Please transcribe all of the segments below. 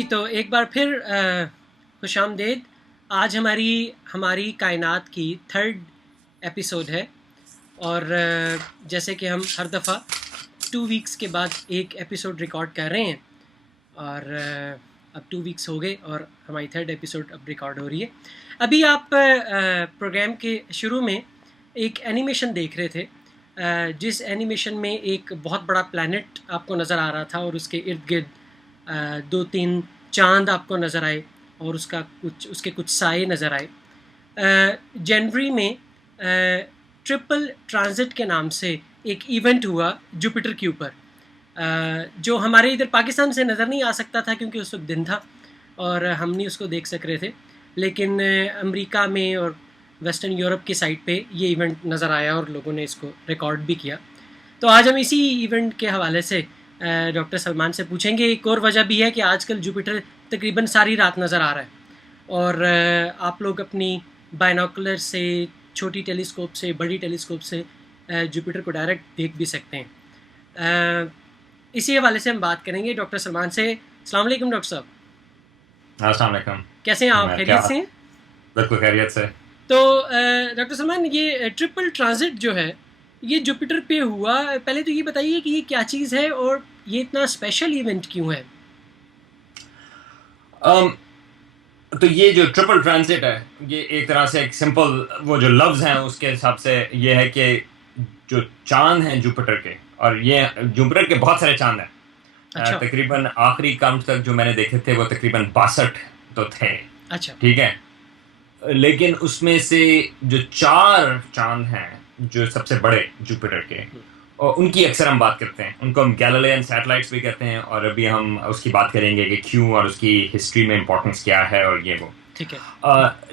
जी, तो एक बार फिर खुशामदीद। आज हमारी कायनात की थर्ड एपिसोड है और जैसे कि हम हर दफ़ा 2 वीक्स के बाद एक एपिसोड रिकॉर्ड कर रहे हैं और अब 2 वीक्स हो गए और हमारी थर्ड एपिसोड अब रिकॉर्ड हो रही है। अभी आप प्रोग्राम के शुरू में एक एनिमेशन देख रहे थे, जिस एनिमेशन में एक बहुत बड़ा प्लैनेट आपको नज़र आ रहा था और उसके इर्द गिर्द 2-3 चांद आपको नज़र आए और उसके कुछ साए नज़र आए। जनवरी में ट्रिपल ट्रांजिट के नाम से एक इवेंट हुआ जुपिटर के ऊपर, जो हमारे इधर पाकिस्तान से नज़र नहीं आ सकता था क्योंकि उस वक्त दिन था और हम नहीं उसको देख सक रहे थे, लेकिन अमेरिका में और वेस्टर्न यूरोप की साइड पे ये इवेंट नज़र आया और लोगों ने इसको रिकॉर्ड भी किया। तो आज हम इसी इवेंट के हवाले से डॉक्टर सलमान से पूछेंगे। एक और वजह भी है कि आजकल जुपिटर तकरीबन सारी रात नज़र आ रहा है और आप लोग अपनी बाइनोकुलर से, छोटी टेलीस्कोप से, बड़ी टेलीस्कोप से जुपिटर को डायरेक्ट देख भी सकते हैं। इसी हवाले से हम बात करेंगे डॉक्टर सलमान से। अस्सलाम वालेकुम डॉक्टर साहब। अस्सलाम वालेकुम। कैसे हैं आप? खैरियत से हैं? बिल्कुल खैरियत से। तो डॉक्टर सलमान, ये ट्रिपल ट्रांजिट जो है ये जुपिटर पे हुआ, पहले तो ये बताइए कि ये क्या चीज़ है और ये इतना स्पेशल इवेंट क्यों है? तो ये जो ट्रिपल ट्रांजिट है, ये एक तरह से एक सिंपल वो जो लफ्ज़ हैं उसके हिसाब से ये है कि जो चांद हैं जुपिटर के, और ये जुपिटर के बहुत सारे चांद हैं। अच्छा। तकरीबन आखिरी काउंट तक जो मैंने देखे थे वो तकरीबन 62 तो थे। अच्छा। ठीक है, लेकिन उसमें से जो 4 चांद हैं जो सबसे बड़े जुपिटर के, और उनकी अक्सर हम बात करते हैं, उनको हम गैलीलियन सैटेलाइट्स भी कहते हैं, और अभी हम उसकी बात करेंगे कि क्यों और उसकी हिस्ट्री में इंपॉर्टेंस क्या है और ये वो। ठीक है।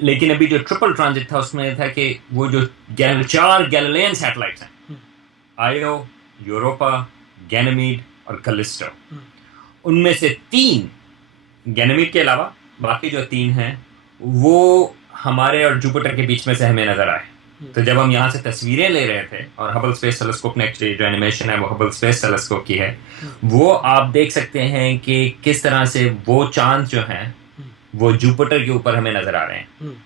लेकिन अभी जो ट्रिपल ट्रांजिट था उसमें था कि वो जो 4 गैलीलियन सैटेलाइट्स हैं, आयो, यूरोपा, गैनीमीड और कैलिस्टो, उनमें से 3, गैनीमीड के अलावा बाकी जो 3 हैं वो हमारे और जुपिटर के बीच में से हमें नजर आए। तो जब हम यहाँ से तस्वीरें ले रहे थे, और हबल स्पेस टेलीस्कोप ने एक्चुअली जो एनिमेशन है वो हबल स्पेस टेलीस्कोप की है, वो आप देख सकते हैं कि किस तरह से वो चांद जो हैं वो जुपिटर के ऊपर हमें नजर आ रहे हैं,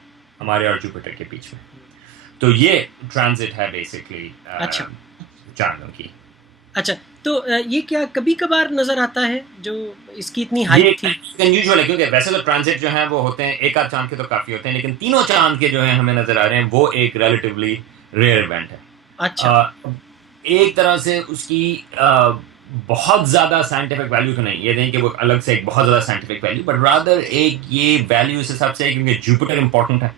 हमारे और जुपिटर के बीच में। तो ये ट्रांजिट है बेसिकली अच्छा। चांदों की। अच्छा, तो ये क्या कभी कभार नज़र आता है जो इसकी इतनी हाइट थी? अनयूजुअल है, क्योंकि वैसे तो ट्रांजिट जो है वो होते हैं एक आध चांद के तो काफ़ी होते हैं, लेकिन तीनों चांद के जो है हमें नज़र आ रहे हैं वो एक रिलेटिवली रेयर इवेंट है। अच्छा। एक तरह से उसकी बहुत ज़्यादा साइंटिफिक वैल्यू तो नहीं, ये नहीं कि वो अलग से एक बहुत ज़्यादा साइंटिफिक वैल्यू, बट रादर एक ये वैल्यू इस हिसाब से है क्योंकि जुपिटर इंपॉर्टेंट है,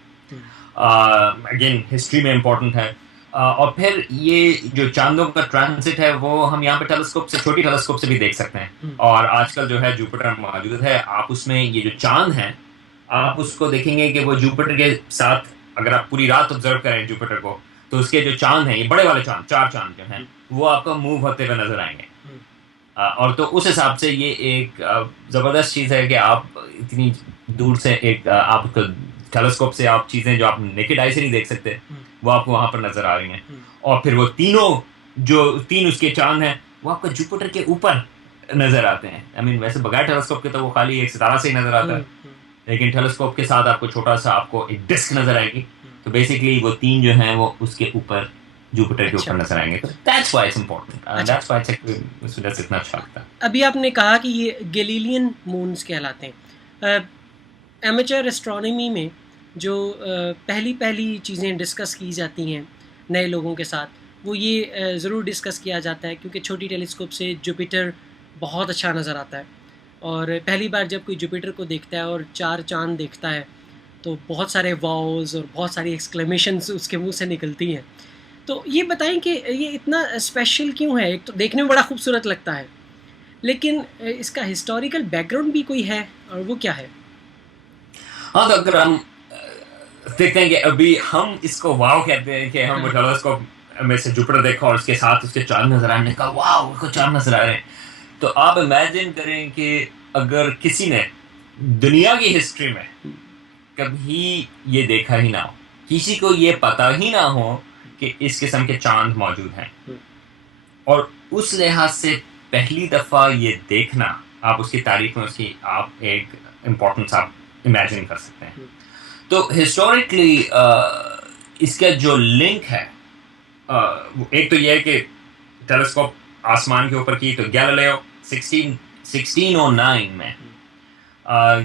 अगेन हिस्ट्री में इंपॉर्टेंट है, और फिर ये जो चांदों का ट्रांजिट है वो हम यहाँ पे टेलीस्कोप से, छोटी टेलीस्कोप से भी देख सकते हैं। और आजकल जो है जुपिटर मौजूद है, आप उसमें ये जो चांद हैं आप उसको देखेंगे कि वो जुपिटर के साथ, अगर आप पूरी रात ऑब्जर्व करें जुपिटर को, तो उसके जो चांद हैं, ये बड़े वाले चांद, 4 चांद जो हैं वो आपको मूव होते हुए नजर आएंगे। और तो उस हिसाब से ये एक ज़बरदस्त चीज़ है कि आप इतनी दूर से एक आप टेलीस्कोप से आप चीज़ें जो आप नेकेड आई से नहीं देख सकते वो आपको वहाँ पर नजर आ रही हैं। और फिर वो जो 3 उसके चांद हैं वो आपको जुपिटर के ऊपर नजर आते हैं। आई मीन वैसे बगैर टेलीस्कोप के तो वो खाली एक सितारा से ही नजर आता है, लेकिन टेलीस्कोप के साथ आपको छोटा सा आपको एक डिस्क नजर आएगी। तो बेसिकली वो 3 जो हैं वो उसके ऊपर, जुपिटर के ऊपर नजर आएंगे। तो that's why it's important, that's why it's इतना अच्छा लगता है। अभी आपने कहा कि ये गैलीलियन मून्स कहलाते हैं। एमेचर एस्ट्रोनॉमी में जो पहली चीज़ें डिस्कस की जाती हैं नए लोगों के साथ, वो ये ज़रूर डिस्कस किया जाता है क्योंकि छोटी टेलीस्कोप से जुपिटर बहुत अच्छा नज़र आता है, और पहली बार जब कोई जुपिटर को देखता है और 4 चांद देखता है तो बहुत सारे वाओज और बहुत सारी एक्सक्लेमेशंस उसके मुंह से निकलती हैं। तो ये बताएं कि ये इतना स्पेशल क्यों है? एक तो देखने में बड़ा खूबसूरत लगता है, लेकिन इसका हिस्टोरिकल बैकग्राउंड भी कोई है, और वो क्या है? हाँ, तो अगर हम देखते हैं कि अभी हम इसको वाव कहते हैं कि हम टेलीस्कोप में से जुपिटर देखा और उसके साथ उसके चांद नजर आने का, वाव उसको चांद नजर आ रहे हैं। तो आप इमेजिन करें कि अगर किसी ने दुनिया की हिस्ट्री में कभी ये देखा ही ना हो, किसी को ये पता ही ना हो कि इस किस्म के चांद मौजूद हैं, और उस लिहाज से पहली दफ़ा ये देखना आप उसकी तारीख में उसकी आप एक इम्पोर्टेंस आप इमेजिन कर सकते हैं। तो हिस्टोरिकली इसका जो लिंक है, एक तो ये है कि टेलीस्कोप आसमान के ऊपर की, तो गैलीलियो 1609 में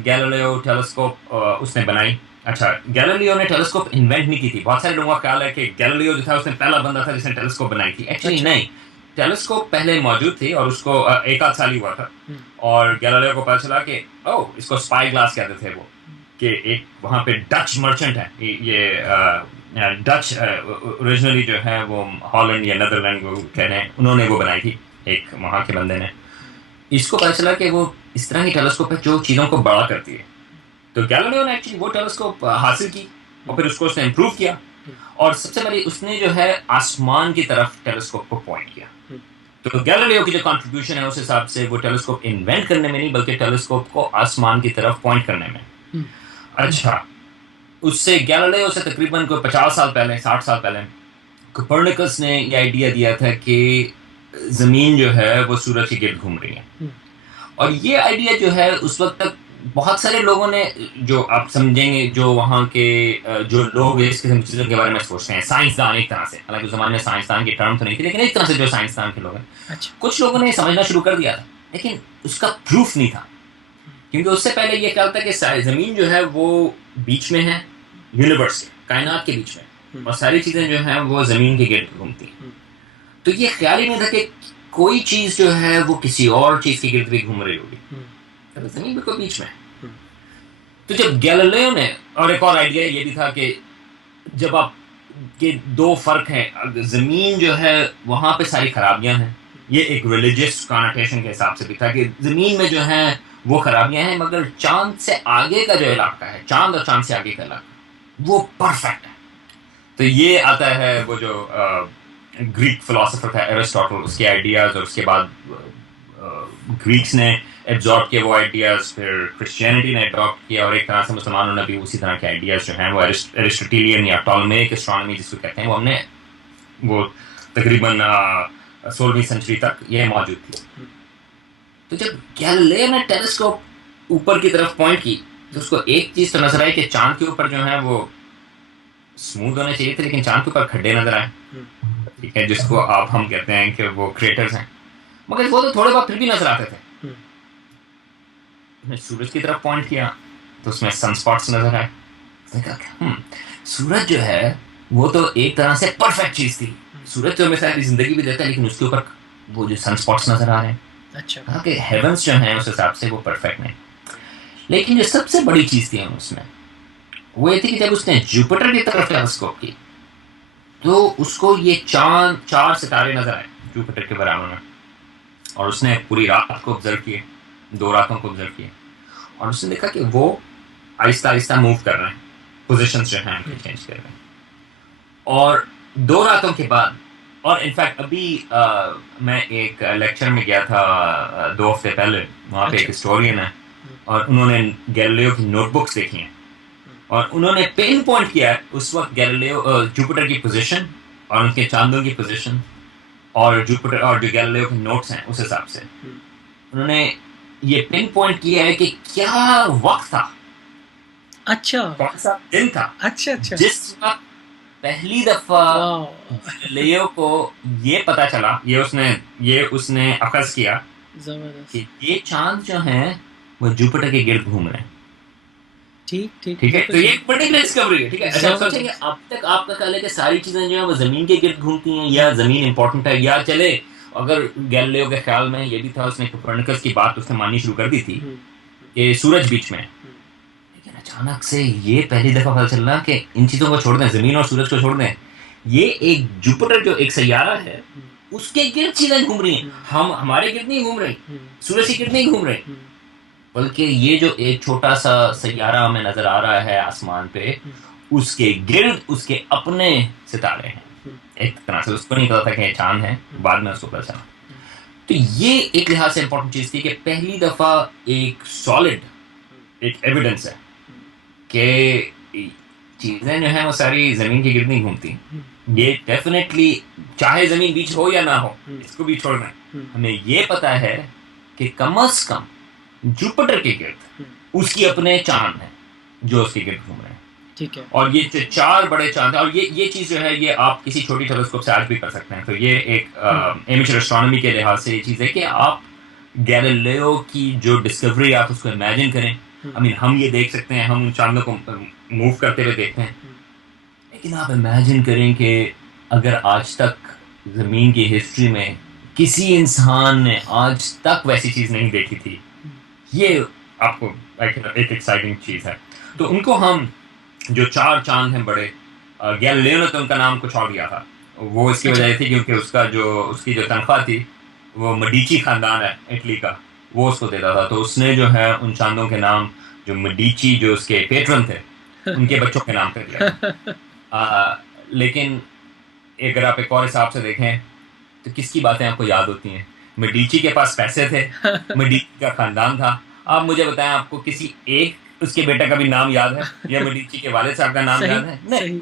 गैलीलियो टेलीस्कोप उसने बनाई। अच्छा, गैलीलियो ने टेलीस्कोप इन्वेंट नहीं की थी। बहुत सारे लोगों का ख्याल है कि गैलीलियो जो था उसने पहला बंदा था जिसने टेलीस्कोप बनाई थी। एक्चुअली नहीं, टेलीस्कोप पहले मौजूद थी और उसको एक आध साल ही हुआ था, और गैलीलियो को पता चला कि इसको स्पाई ग्लास कहते थे वो, कि एक वहाँ पे डच मर्चेंट है, ये डच ओरिजिनली जो है वो हॉलैंड या नीदरलैंड को कह रहे हैं, उन्होंने वो बनाई थी, एक वहाँ के बंदे ने। इसको पता चला कि वो इस तरह की टेलीस्कोप है जो चीज़ों को बड़ा करती है। तो गैलीलियो ने एक्चुअली वो टेलीस्कोप हासिल की और फिर उसको उसने इम्प्रूव किया, और सबसे पहले उसने जो है आसमान की तरफ टेलीस्कोप को पॉइंट किया। तो गैलीलियो की जो कंट्रीब्यूशन है उस हिसाब से वो टेलीस्कोप इन्वेंट करने में नहीं, बल्कि टेलीस्कोप को आसमान की तरफ पॉइंट करने में। अच्छा, उससे गैलीलियो से तकरीबन कोई 50 साल पहले, 60 साल पहले कोपर्निकस ने ये आइडिया दिया था कि ज़मीन जो है वो सूरज के गिर्द घूम रही है। और ये आइडिया जो है उस वक्त तक बहुत सारे लोगों ने, जो आप समझेंगे, जो वहाँ के जो लोग इस किस्म की चीज़ों के बारे में सोचते हैं, साइंसदान एक तरह से, हालांकि उस ज़माने में साइंसदान की टर्म तो नहीं थी, लेकिन एक तरह से जो साइंसदान के लोग हैं, अच्छा, कुछ लोगों ने समझना शुरू कर दिया था, लेकिन उसका प्रूफ नहीं था। क्योंकि उससे पहले ये ख्याल था कि ज़मीन जो है वो बीच में है, यूनिवर्स के, कायनात के बीच में, और सारी चीज़ें जो हैं वो ज़मीन के गिर्द घूमती हैं। तो ये ख्याल ही नहीं था कि कोई चीज़ जो है वो किसी और चीज़ के गिर्द भी घूम रही होगी, तो ज़मीन बिल्कुल बीच में। तो जब गैलीलियो ने, और एक और आइडिया ये भी था कि जब आप के दो फर्क हैं, ज़मीन जो है वहाँ पे सारी खराबियाँ हैं, ये एक रिलीजियस कॉनोटेशन के हिसाब से भी था कि ज़मीन में जो है वो खराबियाँ हैं, मगर चांद से आगे का जो इलाका है, चांद और चांद से आगे का इलाका, वो परफेक्ट है। तो ये आता है वो जो ग्रीक फिलोसोफर था एरिस्टोटल, उसके आइडियाज़, और उसके बाद ग्रीक्स ने एब्जॉर्ब किए वो आइडियाज़, फिर क्रिश्चियनिटी ने एडॉप्ट किया, और एक तरह से मुसलमानों ने भी उसी तरह के आइडियाज़ जो हैं वो एरिस्टोटेलियन या टॉलमेइक एस्ट्रोनॉमी जिसको कहते हैं, वो हमने वो तकरीबन 16वीं सेंचुरी तक ये मौजूद थी। तो जब गैलीलियो ने टेलीस्कोप ऊपर की तरफ पॉइंट की, तो उसको एक चीज़ तो नजर आई कि चांद के ऊपर जो है वो स्मूथ होने चाहिए थे, लेकिन चांद के ऊपर खड्डे नजर आए, ठीक है, जिसको आप हम कहते हैं कि वो क्रेटर्स हैं, मगर वो तो थोड़े बहुत फिर भी नजर आते थे। उसने सूरज की तरफ पॉइंट किया तो उसमें सनस्पॉट्स नजर आए। सूरज जो है वो तो एक तरह से परफेक्ट चीज थी, सूरज तो हमें सारी जिंदगी भी देता है, लेकिन उसके ऊपर वो जो सनस्पॉट्स नजर आ रहे हैं, अच्छा, कहा कि हेवंस जो हैं उस हिसाब से वो परफेक्ट नहीं। लेकिन जो सबसे बड़ी चीज थी उसमें वो ये थी कि जब उसने जुपिटर की तरफ टेलीस्कोप की तो उसको ये चार सितारे नजर आए जुपिटर के बराबर में, और उसने पूरी रात को ऑब्जर्व किए, 2 रातों को ऑब्जर्व किए, और उसने देखा कि वो आहिस्ता आहिस्ता मूव कर रहे हैं, पोजीशंस जो हैं चेंज कर रहे हैं। और 2 रातों के बाद, और इनफैक्ट अभी मैं एक लेक्चर में गया था 2 हफ्ते पहले, वहाँ पे एक हिस्टोरियन है और उन्होंने गैलीलियो की नोटबुक्स देखी हैं, और उन्होंने पिन पॉइंट किया है उस वक्त गैलीलियो जुपिटर की पोजीशन और उनके चांदों की पोजीशन, और जुपिटर और जो गैलीलियो के नोट्स हैं उस हिसाब से उन्होंने ये पिन पॉइंट किया है कि क्या वक्त था, अच्छा, कौन सा दिन था, अच्छा, अच्छा, जिस वक्त पहली दफा गैलीलियो को ये पता चला, ये उसने अखज़ किया कि ये चांद जो हैं वो जुपिटर के गिर्द घूम रहे हैं। ठीक है, तो ये एक बड़ी डिस्कवरी है। ठीक है, अच्छा सोचेंगे अब तक आपका ख्याल है कि सारी चीजें जो है वो जमीन के गिर्द घूमती हैं, या जमीन इंपॉर्टेंट है, या चले अगर गैलीलियो के ख्याल में ये भी था, उसने कोपर्निकस की बात उसने माननी शुरू कर दी थी कि सूरज बीच में, लेकिन अचानक से ये पहली दफा पता चल रहा कि इन चीजों को छोड़ दें, जमीन और सूरज को छोड़ दें, ये एक जुपिटर जो एक सैयारा है उसके गिर्द चीजें घूम रही हैं, हम हमारे गिर्द नहीं घूम रही, सूरज के गिर्द नहीं घूम रही, बल्कि ये जो एक छोटा सा सैयारा हमें नजर आ रहा है आसमान पे, उसके गिर्द उसके अपने सितारे हैं। एक तरह से उसको नहीं पता था कि ये चांद है, बाद में उसको पता चला। तो ये एक लिहाज से इंपॉर्टेंट चीज थी कि पहली दफा एक सॉलिड एक एविडेंस है कि चीजें जो है वो सारी जमीन के गिर्द नहीं घूमती। ये डेफिनेटली चाहे जमीन बीच हो या ना हो, इसको भी छोड़ना, हमें ये पता है कि कम अज कम जुपिटर के गिर्द उसकी अपने चांद हैं जो उसके गिर्द घूम रहे हैं। ठीक है। और ये जो 4 बड़े चांद हैं, और ये चीज जो है ये आप किसी छोटी टेलीस्कोप से आज भी कर सकते हैं। तो ये एक एमेचर एस्ट्रोनॉमी के लिहाज से ये चीज है कि आप गैलीलियो की जो डिस्कवरी आप उसको इमेजिन करें। आई मीन हम ये देख सकते हैं, हम उन चांदों को मूव करते हुए देखते हैं, लेकिन आप इमेजिन करें कि अगर आज तक ज़मीन की हिस्ट्री में किसी इंसान ने आज तक वैसी चीज़ नहीं देखी थी, ये आपको एक एक्साइटिंग चीज़ है। तो उनको हम जो 4 चांद हैं बड़े, गैलीलियो ने तो उनका नाम कुछ और दिया था, वो इसकी वजह थी क्योंकि उसकी जो तनख्वाह थी वो मेडिची खानदान है इटली का, वो उसको देता था। तो उसने जो है उन चांदों के नाम जो मेडिची जो उसके पेट्रन थे उनके बच्चों के नाम कर दिया। लेकिन अगर आप एक और हिसाब से देखें तो किसकी बातें आपको याद होती हैं? मेडिची के पास पैसे थे, मेडिची का खानदान था। आप मुझे बताएं, आपको किसी एक उसके बेटे का भी नाम याद है या मेडिची के वालिद साहब का नाम याद है? नहीं।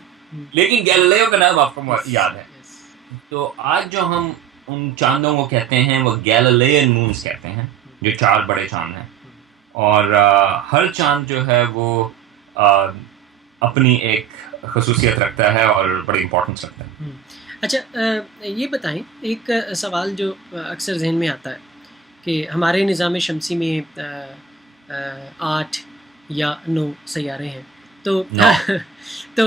लेकिन गैलीलियो का नाम आपको याद है। तो आज जो हम उन चांदों को कहते हैं वो गैलीलियन मून्स कहते हैं, जो 4 बड़े चांद हैं। और हर चांद जो है वो अपनी एक खसूसियत रखता है और बड़ी इंपॉर्टेंस रखता है। अच्छा, ये बताएं, एक सवाल जो अक्सर जहन में आता है कि हमारे निज़ाम शमसी में 8 या 9 सैयारे हैं, तो तो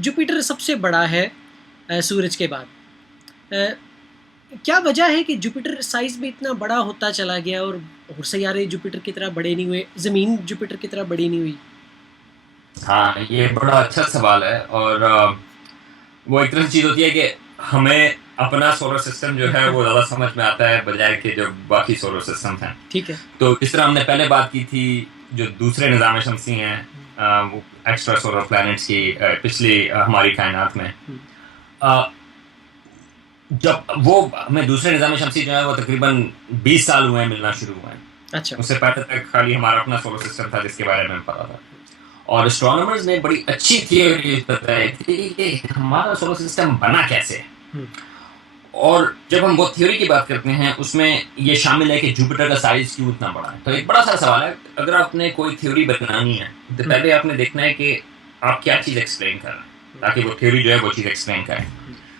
जुपिटर सबसे बड़ा है सूरज के बाद। क्या वजह है कि जुपिटर साइज़ में इतना बड़ा होता चला गया और सैयारे जुपिटर की तरह बड़े नहीं हुए, ज़मीन जुपिटर की तरह बड़ी नहीं हुई? हाँ, ये बड़ा अच्छा सवाल है। और वो एक तरह की चीज़ होती है कि हमें अपना सोलर सिस्टम जो है वो ज़्यादा समझ में आता है बजाय कि जो बाकी सोलर सिस्टम हैं। ठीक है। तो इस तरह हमने पहले बात की थी जो दूसरे निज़ाम शमसी हैं, वो एक्स्ट्रा सोलर प्लैनेट्स की पिछली हमारी कायनात में, जब वो हमें दूसरे निज़ाम शमसी जो है वो तकरीबन 20 साल हुए हैं मिलना शुरू हुए हैं। अच्छा। उससे पहले तक खाली हमारा अपना सोलर सिस्टम था जिसके बारे में पता था। और एस्ट्रोनॉमर्स ने बड़ी अच्छी थियोरी बताई थी कि हमारा सोलर सिस्टम बना कैसे। और जब हम वो थ्योरी की बात करते हैं उसमें ये शामिल है कि जुपिटर का साइज क्यों इतना बड़ा है। तो एक बड़ा सा सवाल है, अगर आपने कोई थ्योरी बनानी है तो पहले आपने देखना है कि आप क्या चीज़ एक्सप्लेन कर रहे हैं ताकि वो थ्योरी जो है वो चीज़ एक्सप्लेन करें।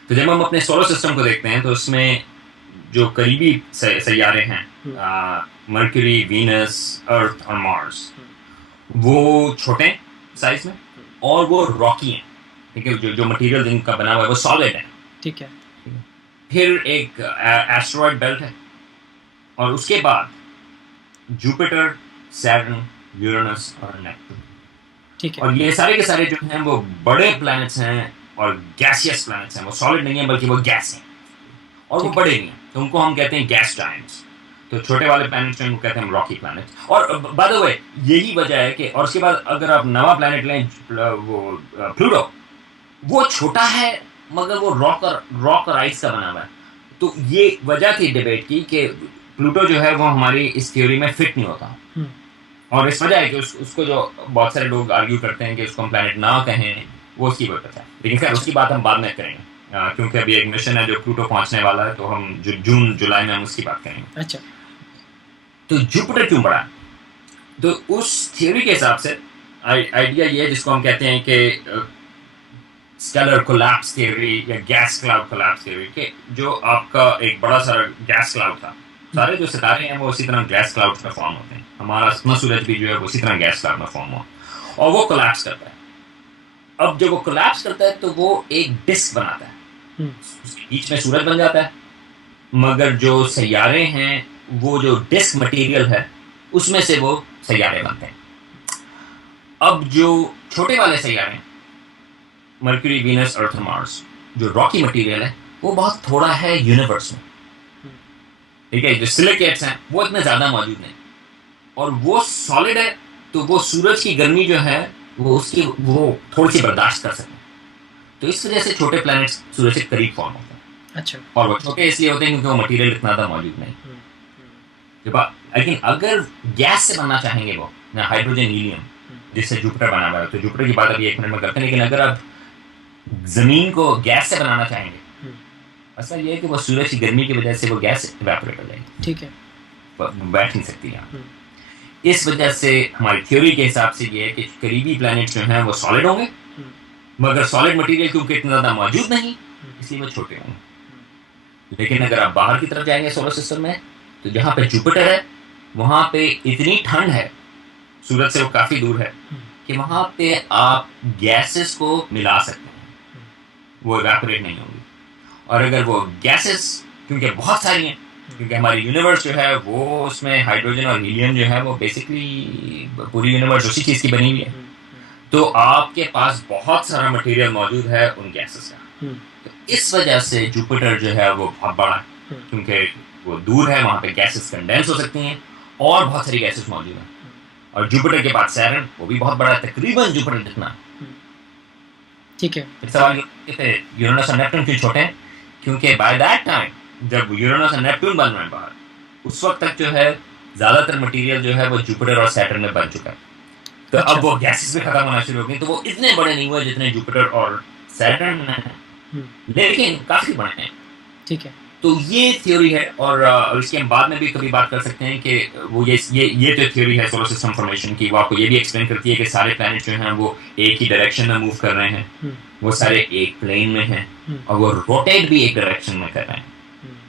तो जब हम अपने सोलर सिस्टम को देखते हैं तो उसमें जो करीबी सैयारे हैं, मरकरी, वीनस, अर्थ और मार्स, वो छोटे साइज में और वो रॉकी हैं। ठीक है, जो मटेरियल जिनका बना हुआ है वो सॉलिड है। ठीक है। फिर एक एस्टेरॉयड बेल्ट है और उसके बाद जुपिटर, सैटर्न, यूरेनस और नेपच्यून। ठीक है। और ये सारे के सारे जो हैं वो बड़े प्लैनेट्स हैं और गैसियस प्लैनेट्स हैं। वो सॉलिड नहीं है बल्कि वो गैस हैं और वो बड़े नहीं हैं, तो उनको हम कहते हैं गैस जायंट्स। तो छोटे वाले प्लैनेट्स हैं उनको कहते हैं हम रॉकी प्लैनेट्स। और बाय द वे यही वजह है कि, और उसके बाद अगर आप नवा प्लैनेट लें वो प्लूटो, वो छोटा है मगर वो रॉक और आइस का बना हुआ है। तो ये वजह थी डिबेट की कि प्लूटो जो है वो हमारी इस थ्योरी में फिट नहीं होता। और इस वजह है कि उसको जो बहुत सारे लोग आर्ग्यू करते हैं कि उसको हम प्लैनेट ना कहें, वो उसकी वजह है। लेकिन खैर उसकी बात हम बाद में करेंगे, क्योंकि अभी एक मिशन है जो प्लूटो पहुंचने वाला है, तो हम जून जुलाई में हम उसकी बात करेंगे। अच्छा। तो जुपिटर क्यों बड़ा? तो उस थ्योरी के हिसाब से आइडिया ये है जिसको हम कहते हैं कि स्केलर कोलैप्स थ्योरी या गैस क्लाउड कोलैप्स थ्योरी, कि जो आपका एक बड़ा सारा गैस क्लाउड था, सारे जो सितारे हैं वो उसी तरह गैस क्लाउड में फॉर्म होते हैं। हमारा अपना सूरज भी जो है उसी तरह गैस क्लाउड में फॉर्म हुआ और वो कोलैप्स करता है। अब जब वो कोलैप्स करता है तो वो एक डिस्क बनाता है, उसके बीच में सूरज बन जाता है, मगर जो सैयारे हैं वो जो डिस्क मटेरियल है उसमें से वो सैयारे बनते हैं। अब जो छोटे वाले सैयारे, मरकरी, वीनस, अर्थ और मार्स, जो रॉकी मटेरियल है वो बहुत थोड़ा है यूनिवर्स में। ठीक है, जो सिलिकेट्स हैं वो इतने ज़्यादा मौजूद नहीं और वो सॉलिड है, तो वो सूरज की गर्मी जो है वो थोड़ी सी बर्दाश्त कर सकें। तो इस वजह से छोटे प्लैनेट्स सूरज के करीब फॉर्म होते हैं। अच्छा। और वो छोटे इसलिए होते हैं क्योंकि वो मटेरियल इतना ज़्यादा मौजूद नहीं। लेकिन अगर गैस से बनना चाहेंगे वो हाइड्रोजन, हीलियम, जिससे जुपिटर बना हुआ है, तो जुपिटर की बात अभी 1 मिनट में करते हैं। लेकिन अगर आप जमीन को गैस से बनाना चाहेंगे, असल ये है कि वो सूरज की गर्मी की वजह से वो गैस इवेपोरेट हो जाएगी। ठीक है। बैठ नहीं सकती यहाँ। इस वजह से हमारी थ्योरी के हिसाब से ये है कि करीबी प्लैनेट जो हैं वो सॉलिड होंगे, मगर सॉलिड मटेरियल क्योंकि इतना ज़्यादा मौजूद नहीं इसलिए वो छोटे होंगे। लेकिन अगर आप बाहर की तरफ जाएंगे सोलर सिस्टम में, तो जहाँ पे जुपिटर है वहाँ पे इतनी ठंड है, सूरज से वो काफ़ी दूर है, कि वहाँ पे आप गैसेस को मिला सकते हैं, वो इवेपोरेट नहीं होंगी। और अगर वो गैसेस क्योंकि बहुत सारी हैं, क्योंकि हमारी यूनिवर्स जो है वो उसमें हाइड्रोजन और हीलियम जो है वो बेसिकली पूरी यूनिवर्स उसी चीज़ की बनी हुई है, तो आपके पास बहुत सारा मटेरियल मौजूद है उन गैसेस का। तो इस वजह से जुपिटर जो है वो बहुत बड़ा है, क्योंकि वो दूर है, वहाँ पे गैसेस कंडेंस हो सकती हैं और बहुत सारी गैसेस मौजूद हैं। और जुपिटर के बाद सैटर्न, वो भी बहुत बड़ा है, तकरीबन जुपिटर जितना। ठीक है। फिर सवाल ये यूरेनस और नेपट्टून क्यों छोटे हैं? क्योंकि बाय दैट टाइम जब यूरेनस और नेपट्टून बन रहे हैं बाहर, उस वक्त तक जो है ज़्यादातर मटेरियल जो है वो जुपिटर और सैटर्न में बन चुका है। तो अब वो गैसेस भी खत्म होना शुरू हो गई, तो वो इतने बड़े नहीं हुए जितने जुपिटर और सैटर्न में हैं, लेकिन काफ़ी बड़े हैं। ठीक है। तो ये थ्योरी है, और इसके हम बाद में भी कभी बात कर सकते हैं कि वो ये जो थ्योरी है सोलर सिस्टम फॉर्मेशन की, वो आपको ये भी एक्सप्लेन करती है कि सारे प्लैनेट जो हैं वो एक ही डायरेक्शन में मूव कर रहे हैं, वो सारे एक प्लेन में हैं, और वो रोटेट भी एक डायरेक्शन में कर रहे हैं,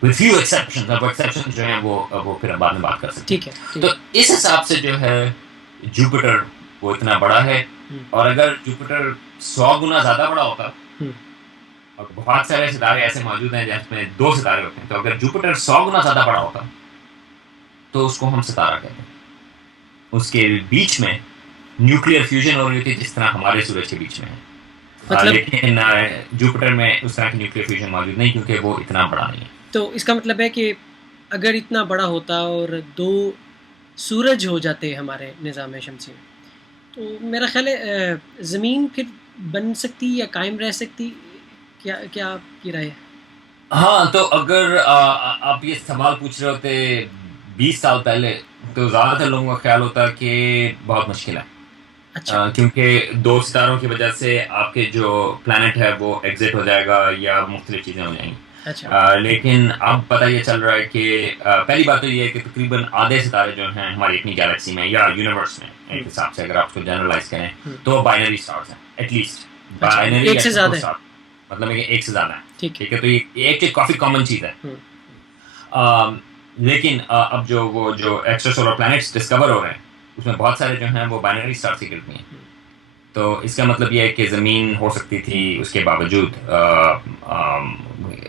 विद फ्यू एक्सेप्शंस। अब एक्सेप्शंस जो हैं वो फिर हम बाद में बात कर सकते हैं। ठीक है। तो इस हिसाब से जो है जुपिटर वो इतना बड़ा है, और अगर जुपिटर 100 गुना ज़्यादा बड़ा होता, और बहुत सारे सितारे ऐसे मौजूद हैं जिसमें 2 सितारे होते हैं, तो अगर जुपिटर 100 गुना ज़्यादा बड़ा होता तो उसको हम सितारा कहते हैं। उसके बीच में न्यूक्लियर फ्यूजन हो रही थी जिस तरह हमारे सूरज के बीच में है, मतलब लेकिन जुपिटर में उस तरह की न्यूक्लियर फ्यूजन मौजूद नहीं, क्योंकि वो इतना बड़ा नहीं है। तो इसका मतलब है कि अगर इतना बड़ा होता और 2 सूरज हो जाते हमारे निज़ाम शमसी में, तो मेरा ख्याल है ज़मीन फिर बन सकती या कायम रह सकती, क्या आपकी राय है? हाँ, तो अगर आप ये सवाल पूछ रहे होते 20 साल पहले, तो ज़्यादातर लोगों का ख्याल होता कि बहुत मुश्किल है। अच्छा। क्योंकि 2 सितारों की वजह से आपके जो प्लैनेट है वो एग्जिट हो जाएगा या मुख्तलिफ चीज़ें हो जाएंगी। अच्छा। लेकिन अब पता ये चल रहा है कि पहली बात तो ये है कि तकरीबन आधे सितारे जो हैं हमारी अपनी गैलेक्सी में या यूनिवर्स में, एक हिसाब से अगर आप उसको जनरलाइज करें, तो बाइनरी स्टार्स हैं, एटलीस्ट बाइनरी, एक से ज़्यादा है, मतलब एक से ज़्यादा है। ठीक है, तो ये एक काफ़ी कॉमन चीज़ है। लेकिन अब जो एक्स्ट्रा सोलर प्लैनेट्स डिस्कवर हो रहे हैं उसमें बहुत सारे जो हैं वो बाइनरी स्टार्स ही गिरती हैं। तो इसका मतलब ये है कि ज़मीन हो सकती थी, उसके बावजूद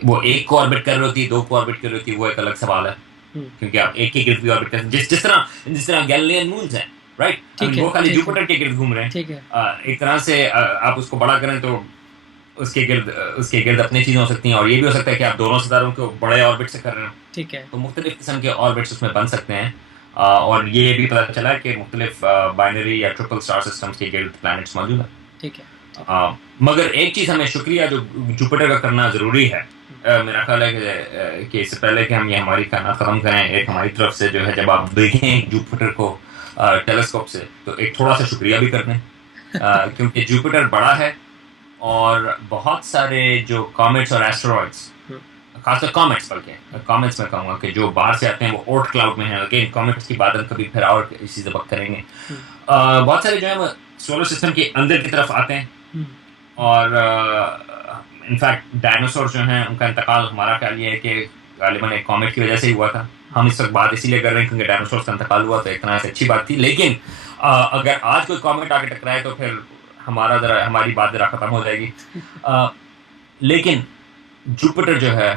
वो एक को ऑर्बिट कर रही होती, 2 को ऑर्बिट कर रही होती, वो एक अलग सवाल है, क्योंकि आप एक के गिर्द भी ऑर्बिट कर, जिस तरह गैलीलियन मून्स हैं, राइट, वो खाली जुपिटर के गिर्द घूम रहे हैं। ठीक है। एक तरह से आप उसको बड़ा करें तो उसके गिर्द अपनी चीज़ें हो सकती हैं, और ये भी हो सकता है कि आप दोनों सितारों को बड़े ऑर्बिट से कर रहे हैं। ठीक है। तो मुख्तलिफ किस्म के ऑर्बिट्स उसमें बन सकते हैं, और ये भी पता चला कि मुख्तलिफ बाइनरी या ट्रिपल स्टार सिस्टम्स के गिर्द प्लैनेट्स मौजूद हैं। ठीक है। मगर एक चीज़ हमें शुक्रिया जो जुपिटर का करना ज़रूरी है, मेरा ख्याल है कि इससे पहले कि हम ये हमारी कायनात ख़त्म करें, एक हमारी तरफ से जो है जब आप देखें जुपिटर को टेलीस्कोप से, तो एक थोड़ा सा शुक्रिया भी कर दें, क्योंकि जुपिटर बड़ा है और बहुत सारे जो कॉमेट्स और एस्टेरॉइड्स, खासकर कॉमेट्स, बल्कि कॉमेट्स में कहूँगा कि जो बाहर से आते हैं वो ओर्ट क्लाउड में हैं। अगेन कॉमेट्स की बात हम कभी फिर और इसी से बात करेंगे। बहुत सारे जो है वो सोलर सिस्टम के अंदर की तरफ आते हैं, और इनफैक्ट डायनासोर जो हैं उनका इंतकाल, हमारा ख्याल ये है कि गालिबन एक कॉमेट की वजह से ही हुआ था। हम इस वक्त बात इसीलिए कर रहे हैं क्योंकि डायनासोर का इंतकाल हुआ, तो एक तरह से अच्छी बात थी। लेकिन अगर आज कोई कॉमेट आके टकराए तो फिर हमारी बात ज़रा ख़त्म हो जाएगी। लेकिन जुपिटर जो है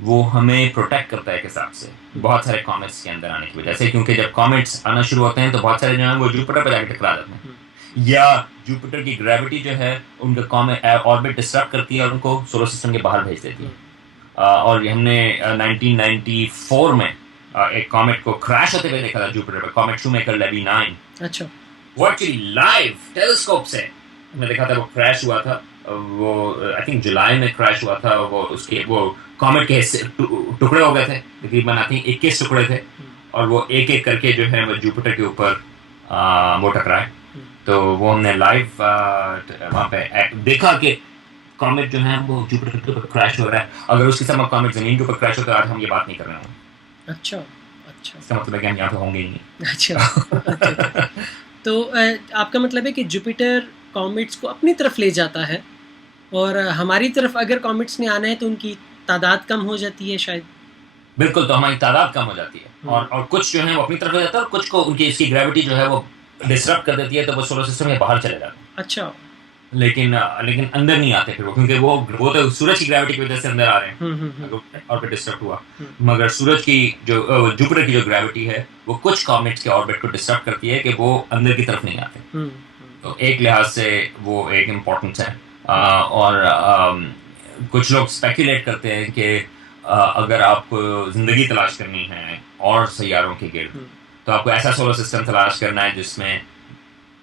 वो हमें प्रोटेक्ट करता है एक हिसाब से बहुत सारे कॉमेट्स के अंदर आने की वजह से, क्योंकि जब कॉमेट्स आना शुरू होते हैं तो बहुत सारे जो हैं वो जुपिटर पर जाकर टकरा जाते हैं, या जुपिटर की ग्रेविटी जो है उनका कॉमेट ऑर्बिट डिस्टर्ब करती है और उनको सोलर सिस्टम के बाहर भेज देती है। और हमने 1994 में एक कॉमेट को क्रैश होते हुए देखा था जुपिटर पर, कॉमेट शूमेकर-लेवी 9। अच्छा। वो एक्चुअली लाइव टेलीस्कोप से हमने देखा था, वो क्रैश हुआ था, वो आई थिंक जुलाई में क्रैश हुआ था। वो कॉमेट के टुकड़े हो गए थे, तकरीबन आई थिंक 21 टुकड़े थे, और वो एक एक करके जो है वो जुपिटर के ऊपर वो टकराए। तो वो हमने लाइव वहाँ पे देखा कि कॉमेट जो है वो जुपिटर के ऊपर क्रैश हो रहा है। अगर उसके समय कॉमेट ज़मीन के ऊपर क्रैश होता है आज हम ये बात नहीं कर रहे हैं। अच्छा। अच्छा इसका मतलब है कि हम यहाँ पे होंगे ही नहीं। अच्छा। तो आपका मतलब है कि जुपिटर कॉमेट्स को अपनी तरफ ले जाता है, और हमारी तरफ अगर कॉमेट्स ने आना है तो उनकी तादाद कम हो जाती है शायद। बिल्कुल, तो हमारी तादाद कम हो जाती है, और कुछ जो है वो अपनी तरफ हो जाता है, और कुछ को उनकी इसकी ग्रेविटी जो है वो डिसरप्ट कर देती है, तो वो सोलर सिस्टम के बाहर चले जाते हैं। अच्छा। लेकिन अंदर नहीं आते फिर वो, क्योंकि वो तो सूरज की ग्रेविटी की वजह से अंदर आ रहे हैं, हम्म। अगर ऑर्बिट डिस्टर्ब हुआ। हम्म। मगर सूरज की जो जुपिटर की जो ग्रेविटी है वो कुछ कॉमेट्स के ऑर्बिट को डिस्टर्ब करती है कि वो अंदर की तरफ नहीं आते। हम्म। तो एक लिहाज से वो एक इम्पोर्टेंस है। और कुछ लोग स्पेकुलेट करते हैं कि अगर आपको ज़िंदगी तलाश करनी है और सैयारों के गिर्द, हम्म। तो आपको ऐसा सोलर सिस्टम तलाश करना है जिसमें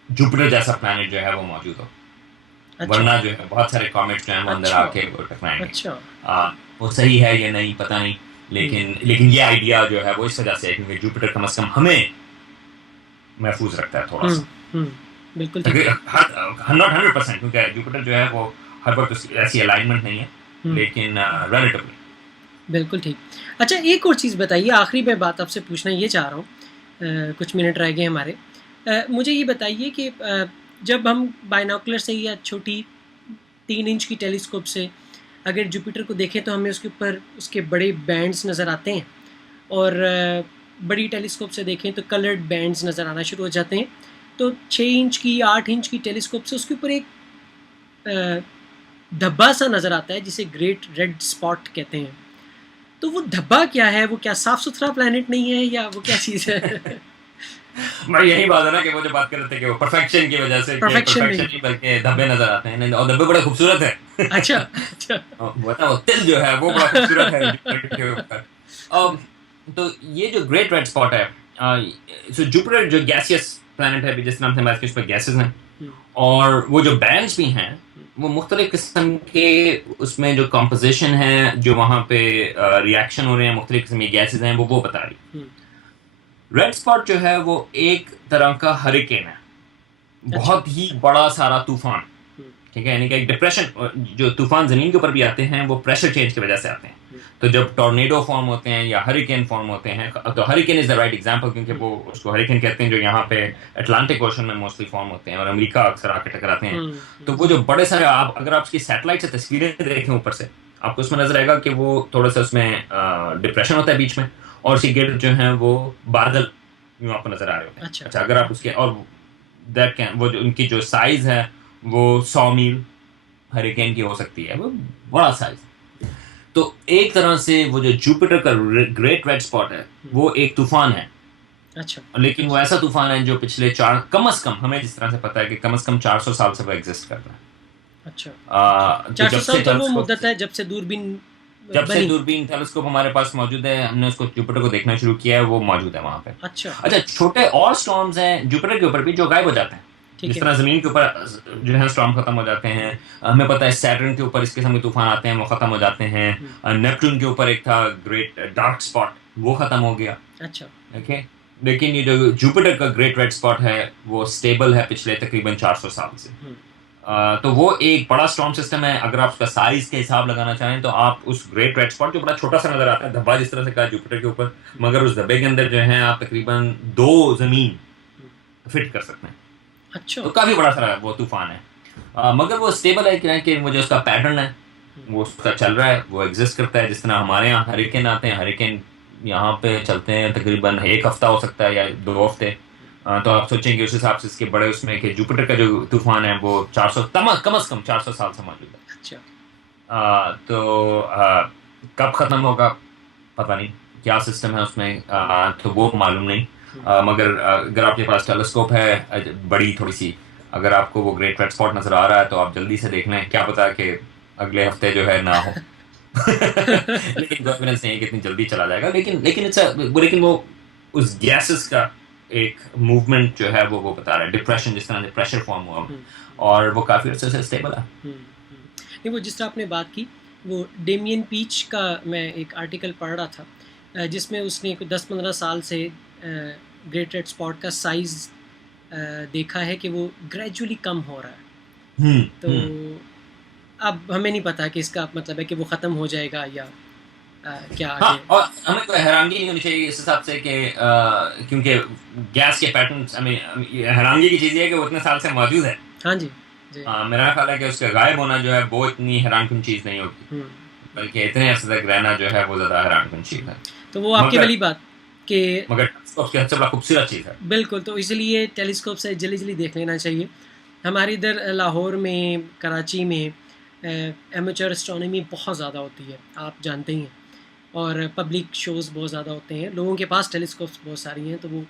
जुपिटर जैसा प्लैनेट जो है वो मौजूद हो। अच्छा वरना जो है बहुत सारे कॉमेट्स जो हैं वो अंदर अच्छा आके वो टकराएंगे। अच्छा। वो सही है या नहीं पता नहीं, लेकिन ये आइडिया जो है वो इस वजह से है क्योंकि जुपिटर कम से कम हमें महफूज रखता है थोड़ा सा। बिल्कुल ठीक है। नॉट 100%, क्योंकि जुपिटर जो है वो हर वक्त ऐसी अलाइनमेंट नहीं है, लेकिन रिलेटिवली बिल्कुल ठीक। अच्छा, एक और चीज़ बताइए, आखिरी में बात आपसे पूछना ये चाह रहा हूँ, कुछ मिनट रह गए हमारे। मुझे ये बताइए कि जब हम बाइनोकुलर से या छोटी 3 इंच की टेलीस्कोप से अगर जुपिटर को देखें तो हमें उसके ऊपर उसके बड़े बैंड्स नज़र आते हैं, और बड़ी टेलीस्कोप से देखें तो कलर्ड बैंड्स नज़र आना शुरू हो जाते हैं। तो 6 इंच की 8 इंच की टेलीस्कोप से उसके ऊपर एक धब्बा सा नज़र आता है जिसे ग्रेट रेड स्पॉट कहते हैं। तो वो धब्बा क्या है? वो क्या साफ सुथरा प्लैनेट नहीं है, या वो क्या चीज़ है? मैं यही बात है ना कि वो जो बात कर रहे थे कि वो परफेक्शन की वजह से परफेक्शन नहीं बल्कि धब्बे नजर आते हैं, और धब्बे बड़े खूबसूरत है। अच्छा अच्छा। वो तिल जो है वो बड़ा खूबसूरत है जुपिटर के ऊपर। तो ये जो ग्रेट रेड स्पॉट है, सो जुपिटर जो गैसियस प्लैनेट है, जिस नाम से हमारे उस पर गैसेस हैं, और वो जो बैंड्स भी हैं वो मुख्तलिफ किस्म के, उसमें जो कॉम्पोजिशन है, जो वहाँ पे रिएक्शन हो रहे हैं, मुख्तलिफ किस्म की गैसेस हैं, वो बता रही। रेड स्पॉट जो है वो एक तरह का हरिकेन है, बहुत ही बड़ा सारा तूफान, ठीक है, यानी कि एक डिप्रेशन। जो तूफान जमीन के ऊपर भी आते हैं वो प्रेशर चेंज की वजह से आते हैं। तो जब टॉर्नेडो फॉर्म होते हैं या हरिकेन फॉर्म होते हैं, तो hurricane is the right example, क्योंकि वो उसको हरिकेन कहते हैं, जो यहाँ पे अटलांटिक ओशन में मोस्टली फॉर्म होते हैं और अमेरिका अक्सर आके टकराते हैं। तो वो जो बड़े सारे, आप अगर आप उसकी सैटेलाइट से तस्वीरें देखें ऊपर से, आपको उसमें नजर आएगा कि वो थोड़ा सा उसमें डिप्रेशन होता है बीच में, और उसके गिर्द जो है वो बादल यूँ आपको नजर आ रहे होते हैं। अच्छा, अगर आप उसके, और दैट कैन, वो जो उनकी जो साइज है वो 100 मील हरिकेन की हो सकती है, वो बड़ा साइज। तो एक तरह से वो जो जुपिटर का ग्रेट रेड स्पॉट है वो एक तूफान है। अच्छा। लेकिन वो ऐसा तूफान है जो पिछले कम से कम, हमें जिस तरह से पता है कि कम से कम 400 साल से वो एग्जिस्ट कर रहा है। अच्छा। तो 400 साल तो वो मुद्दत है जब से दूरबीन टेलीस्कोप हमारे पास मौजूद है, हमने उसको जुपिटर को देखना शुरू किया है, वो मौजूद है वहां पे। अच्छा, छोटे और स्टॉर्म्स हैं जुपिटर के ऊपर भी जो गायब हो जाते हैं, जिस तरह जमीन के ऊपर जो है स्टॉर्म खत्म हो जाते हैं। हमें पता है सैटर्न के ऊपर इस किस्म के तूफान आते हैं, वो खत्म हो जाते हैं। नेपट्टून के ऊपर एक था ग्रेट डार्क स्पॉट, वो खत्म हो गया। अच्छा, ओके। लेकिन ये जो जुपिटर का ग्रेट रेड स्पॉट है वो स्टेबल है पिछले तकरीबन 400 साल से। तो वो एक बड़ा स्टॉर्म सिस्टम है। अगर आप उसका साइज के हिसाब लगाना चाहें तो आप उस ग्रेट रेड स्पॉट जो बड़ा छोटा सा नजर आता है, धब्बा जिस तरह से कहा जुपिटर के ऊपर, मगर उस धब्बे के अंदर जो है आप तकरीबन 2 जमीन फिट कर सकते हैं। अच्छा। तो काफी बड़ा सारा वो तूफान है, मगर वो स्टेबल है कि वो जो उसका पैटर्न है वो उसका चल रहा है, वो एग्जिस्ट करता है। जिस तरह हमारे यहाँ हरिकेन आते हैं, हरिकेन यहाँ पे चलते हैं तकरीबन 1 हफ्ता हो सकता है या 2 हफ्ते। तो आप सोचेंगे उस हिसाब से इसके बड़े उसमें कि जुपिटर का जो तूफान है वो 400 कम से कम 400 साल से मौजूद है। अच्छा। तो कब खत्म होगा पता नहीं, क्या सिस्टम है उसमें, तो वो मालूम नहीं। मगर अगर आपके पास टेलीस्कोप है बड़ी थोड़ी सी, अगर आपको वो ग्रेट रेड स्पॉट नजर आ रहा है तो आप जल्दी से देख लें, क्या पता कि अगले हफ्ते जो है ना हो। लेकिन कॉन्फिडेंस नहीं है कि इतनी जल्दी चला जाएगा, लेकिन वो उस गैसेस का एक मूवमेंट जो है वो बता रहा है, डिप्रेशन जिस तरह से प्रेशर फॉर्म हुआ, और वो काफ़ी अर्से से स्टेबल है। नहीं, वो जिस तरह आपने बात की, वो डेमियन पीच का मैं एक आर्टिकल पढ़ रहा था जिसमें उसने 10-15 साल से ग्रेट रेड स्पॉट का साइज़ देखा है कि वो ग्रेजुअली कम हो रहा है। तो अब हमें नहीं पता कि इसका मतलब है कि वो ख़त्म हो जाएगा या क्या हाँ, आगे? और हमें कोई हैरानगी नहीं होनी चाहिए इस हिसाब से कि क्योंकि गैस के पैटर्न्स, हैरानगी की चीज़ ये है कि वो इतने साल से मौजूद है। हाँ जी, जी। मेरा ख्याल है कि उसका गायब होना जो है वो इतनी हैरानकुन चीज़ नहीं होगी, हुँ। बल्कि इतने अर्से तक रहना जो है वो ज़्यादा हैरानकुन चीज़ है। तो वो आपकी मगर वाली बात कि मगर टेलीस्कोप की हद से बड़ा खूबसूरत चीज़ है। बिल्कुल, तो इसीलिए टेलीस्कोप से जल्दी-जल्दी देख लेना चाहिए। हमारे इधर लाहौर में, कराची में एमेच्योर एस्ट्रोनॉमी बहुत ज़्यादा होती है, आप जानते ही हैं। और पब्लिक शोज़ बहुत ज़्यादा होते हैं, लोगों के पास टेलीस्कोप्स बहुत सारी हैं, तो वो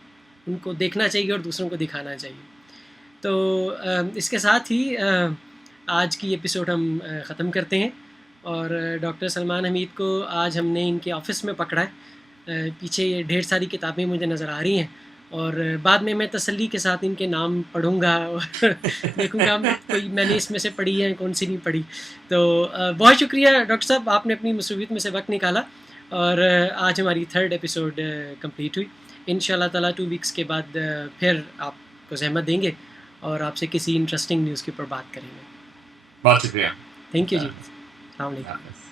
उनको देखना चाहिए और दूसरों को दिखाना चाहिए। तो इसके साथ ही आज की एपिसोड हम ख़त्म करते हैं। और डॉक्टर सलमान हमीद को आज हमने इनके ऑफ़िस में पकड़ा है। पीछे ये ढेर सारी किताबें मुझे नज़र आ रही हैं, और बाद में मैं तसल्ली के साथ इनके नाम पढ़ूँगा और देखूँगा कोई मैंने इसमें से पढ़ी है, कौन सी नहीं पढ़ी। तो बहुत शुक्रिया डॉक्टर साहब, आपने अपनी मसरूफ़ियत में से वक़्त निकाला, और आज हमारी 3rd एपिसोड कंप्लीट हुई। इंशाल्लाह ताला 2 वीक्स के बाद फिर आपको ज़हमत देंगे और आपसे किसी इंटरेस्टिंग न्यूज़ के ऊपर बात करेंगे। बहुत शुक्रिया। थैंक यू जी। अस्सलाम वालेकुम।